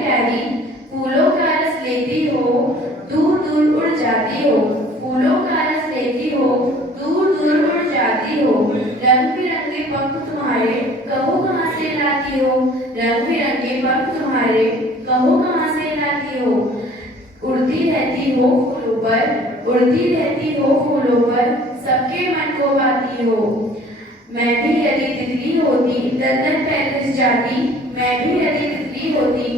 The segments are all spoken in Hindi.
प्यारी फूलों का रस लेती हो, दूर दूर उड़ जाती हो। फूलों का रस लेती हो, दूर दूर उड़ जाती हो। रंग बिरंगे पंख तुम्हारे, कहो कहाँ से लाती हो। रंग बिरंगे पंख तुम्हारे, कहो कहाँ से लाती हो। उड़ती रहती हो फूलों पर, उड़ती रहती हो फूलों पर, सबके मन को भाती हो। मैं भी यदि तितली होती लंदन पेरिस जाती, मैं भी यदि तितली होती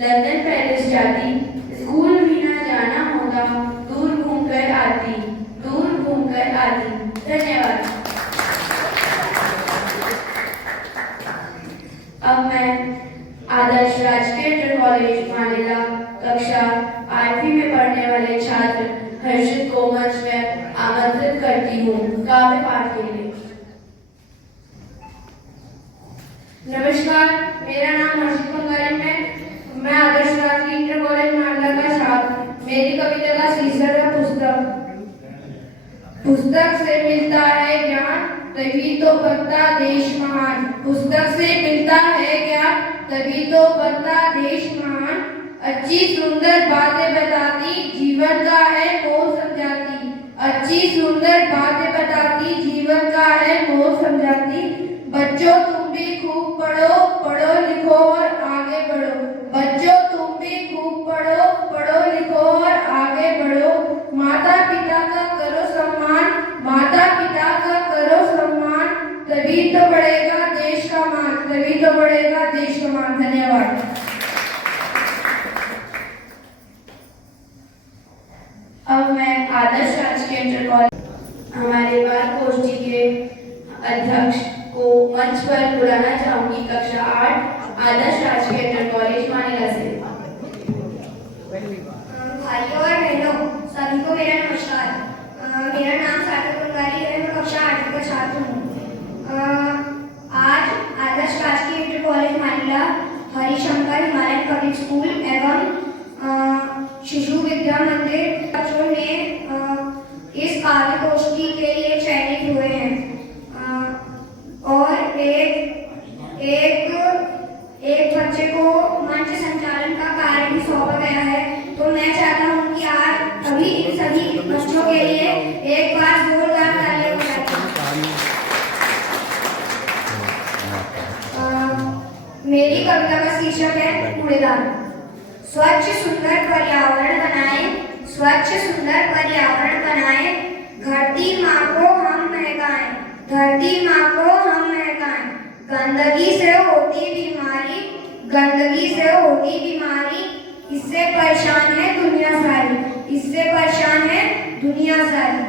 लंदन पेरिस जाती। स्कूल भी ना जाना होता, दूर घूम कर आती, दूर घूम कर आती। धन्यवाद। अब मैं आदर्श राजकीय इंटर कॉलेज मानेला कक्षा 8वीं में पढ़ने वाले छात्र हर्षित को मंच में आमंत्रित करती हूँ काव्य पाठ के लिए। नमस्कार, मेरा नाम हर्षित कंगारन है। मैं आदर्श राजकीय इंटर कॉलेज मानेला का छात्र। मेरी कविता का शीर्षक है पुस्तक। पुस्तक से मिलता है ज्ञान, तभी तो बनता देश महान। पुस्तक से मिलता है ज्ञान, तभी तो बनता देश महान। अच्छी सुंदर बातें बताती, जीवन का है मोह समझाती। अच्छी सुंदर बातें बताती, जीवन का है मोह समझाती। बच्चों तुम भी खूब पढ़ो, पढ़ो लिखो और आगे बढ़ो। बच्चों तुम भी खूब पढ़ो, पढ़ो लिखो और आगे बढ़ो। माता पिता का करो सम्मान, माता पिता का करो सम्मान, तभी तो बढ़ेगा देश का मान, तभी तो बढ़ेगा देश का मान। धन्यवाद। अब मैं आदर्श राजकीय इंटर कॉलेज हमारे बाल गोष्ठी के अध्यक्ष को मंच पर बुलाना चाहूंगी। कक्षा 8 आदर्श राजकीय इंटर कॉलेज मानेला से। भाइयों और बहनों, सभी को मेरा नमस्कार। मेरा नाम सार्थक कंगारी है। मैं कक्षा 8 का छात्र हूँ। आज आदर्श राजकीय इंटर कॉलेज मानेला हरिशंकर हिमालयन पब्लिक स्कूल एवं शिशु विद्या मंदिर बच्चों ने इस काव्य गोष्ठी के लिए चयनित हुए हैं और एक बच्चे को मंच संचालन का कार्य भी सौंपा गया है। तो मैं चाहता हूँ कि आज अभी इन सभी बच्चों के लिए एक बार जोरदार तालियां बजाएं। मेरी कविता का शीर्षक है कूड़ेदान। स्वच्छ सुंदर पर्यावरण बनाएं, स्वच्छ सुंदर पर्यावरण बनाएं। धरती माँ को हम महकाएं, धरती माँ को हम महकाएं। गंदगी से होती बीमारी, गंदगी से होती बीमारी, इससे परेशान है दुनिया सारी, इससे परेशान है दुनिया सारी।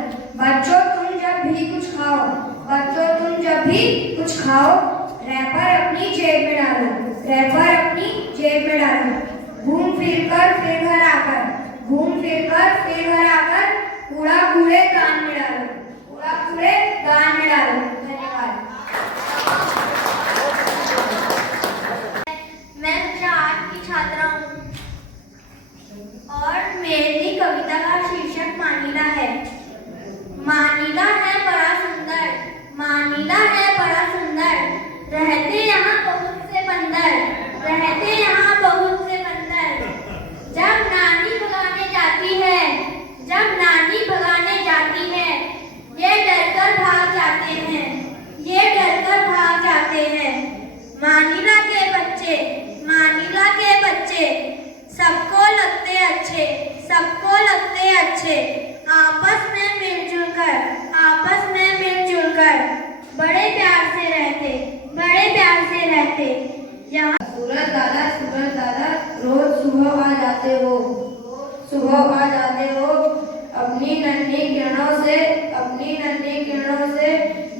बच्चों तुम जब भी कुछ खाओ, बच्चों तुम जब भी कुछ खाओ, रैपर अपनी जेब में डालो, रैपर अपनी जेब में डालो। घूम फिर कर फिर घर आकर, घूम फिर कर फिर घर आकर, कूड़ा कूड़े दान में डालो, कूड़ा कूड़े दान में डालो। धन्यवाद। मैं कक्षा 8 की छात्रा हूँ और मेरी कविता का शीर्षक मानीला है। मानीला है बड़ा सुंदर, मानीला है बड़ा सुंदर, रहते यहाँ बहुत से बंदर, रहते यहाँ बहुत से बंदर। जब नानी भगाने जाती है, जब नानी भगाने जाती है, ये डरकर भाग जाते हैं, ये डरकर भाग जाते हैं। मानीला के बच्चे, मानीला के बच्चे सबको लगते अच्छे, सबको लगते अच्छे। आपस में मिलजुल कर, आपस में मिलजुल कर, बड़े प्यार से रहते, बड़े प्यार से रहते। यहाँ सूरज दादा रोज सुबह आ जाते हो, सुबह आ जाते हो। अपनी नन्ही किरणों से, अपनी नन्ही किरणों से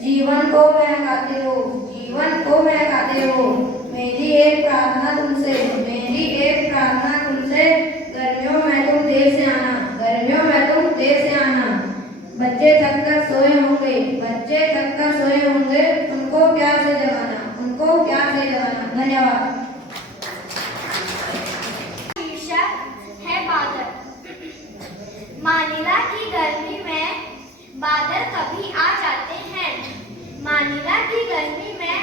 जीवन को महकाते हो, जीवन को महकाते हो। मेरी एक प्रार्थना तुमसे, मेरी एक प्रार्थना तुमसे, गर्मियों में तुम देर से आना, गर्मियों में तुम देर से आना। बच्चे थक कर सोए होंगे, बच्चे थक कर सोए होंगे, उनको प्यार से जगाना, उनको प्यार से जगाना। धन्यवाद। शीर्षक है बादल। मानीला की गर्मी में बादल कभी आ जाते हैं, मानीला की गर्मी में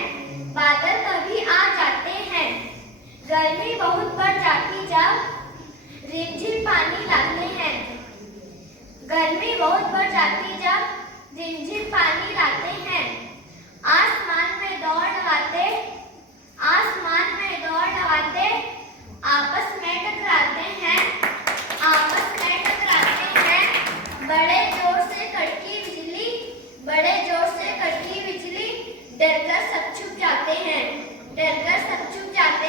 बादल कभी आ जाते हैं। गर्मी बहुत बढ़ जाती जब रिमझिम पानी लाते हैं। गर्मी बहुत बढ़ जाती जब रिमझिम पानी लाते हैं। आसमान में दौड़ लगाते आपस में टकराते हैं। बड़े जोर से कड़की बिजली डरकर सब छुप जाते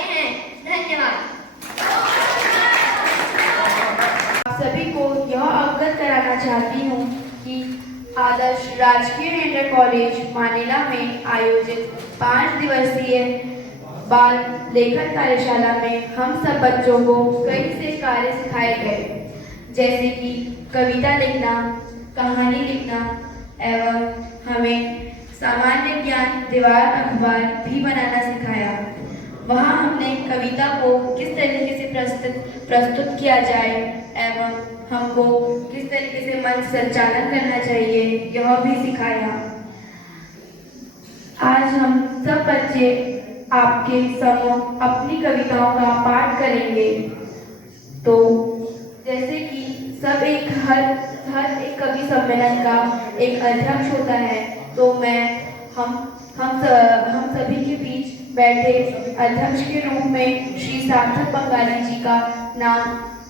हैं। धन्यवाद। आप सभी को यह अवगत कराना चाहती हूँ कि आदर्श राजकीय इंटर कॉलेज मानेला में आयोजित 5 दिवसीय बाल लेखन कार्यशाला में हम सब बच्चों को कई से कार्य सिखाए गए, जैसे कि कविता लिखना, कहानी लिखना एवं हमें सामान्य ज्ञान दीवार अखबार भी बनाना सिखाया। वहाँ हमने कविता को किस तरीके से प्रस्तुत किया जाए एवं हमको किस तरीके से मंच संचालन करना चाहिए यह भी सिखाया। आज हम सब बच्चे आपके समूह अपनी कविताओं का पाठ करेंगे। तो जैसे कि सब हर एक कवि सम्मेलन का एक अध्यक्ष होता है, तो मैं हम सभी के बीच बैठे अध्यक्ष के रूप में श्री सार्थक बंगाली जी का नाम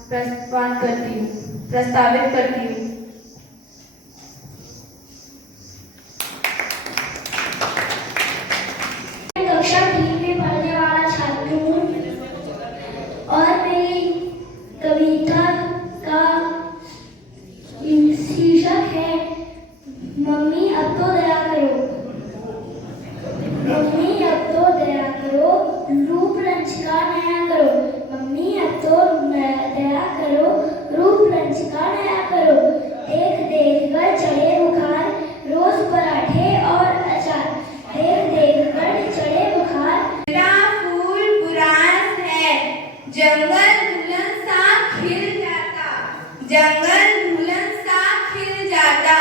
प्रस्तावित करती हूँ। कक्षा 3 में पढ़ने वाला छात्र हूँ और मेरी कविता का शीर्षक है मम्मी अब तो दया करो। मम्मी अब तो दया करो, रूप रंज का नया करो। मम्मी अब तो दया करो, रूप रंज का नया करो। देख देख कर चढ़े बुखार, रोज पराठे और अचार। देख देख कर चढ़े बुखार। मेरा फूल बुरास है, जंगल दुल्हन सा खिल जाता। जंगल दुल्हन सा खिल जाता,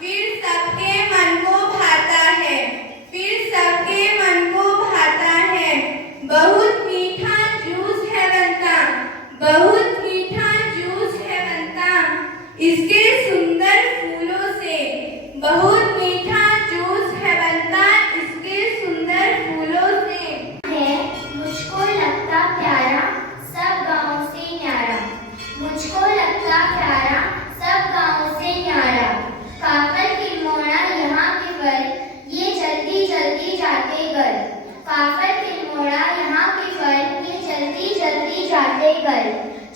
फिर सबके मन को भाता है। बहुत मीठा जूस है बनता, इसके सुंदर फूलों से। बहुत मीठा जूस है बनता, इसके सुंदर फूलों से। है मुझको लगता प्यारा, सब गाँव से न्यारा। मुझको लगता प्यारा, सब गाँव से न्यारा। काफल की मोड़ा यहाँ के वर, ये जल्दी जल्दी जाते घर। काफल की मोड़ा यहाँ के वर, ये जल्दी जल्दी जाते घर।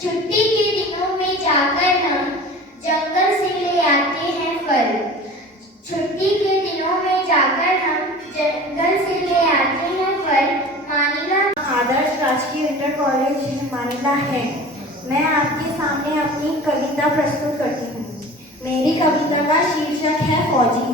छुट्टी के दिनों में जाकर हम जंगल से ले आते हैं फल। छुट्टी के दिनों में जाकर हम जंगल से ले आते हैं फल। मानिला आदर्श राजकीय इंटर कॉलेज मानिला है। मैं आपके सामने अपनी कविता प्रस्तुत करती हूँ। मेरी कविता का शीर्षक है फौजी।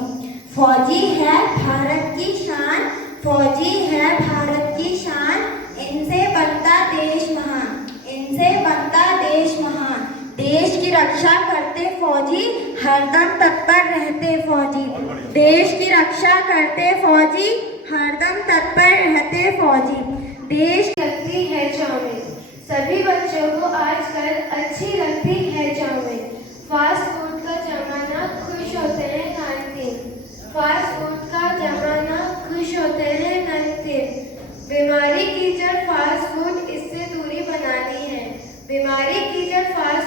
फौजी है भारत की शान, फौजी है भारत की शान। इनसे बनता देश महान, इनसे बनता देश महान। देश की रक्षा करते फौजी, हरदम तत्पर रहते फौजी। देश की रक्षा करते फौजी, हरदम तत्पर रहते फौजी। देश लगती है चाउमीन, सभी बच्चों को आजकल अच्छी लगती है चाउमीन। फास्ट फूड का जमाना, खुश होते हैं नानतीन। फास्ट फूड का जमाना, खुश होते हैं नानतीन। बीमारी की जड़ फास्ट फूड, इससे दूरी बनानी है। बीमारी की जड़ फास्ट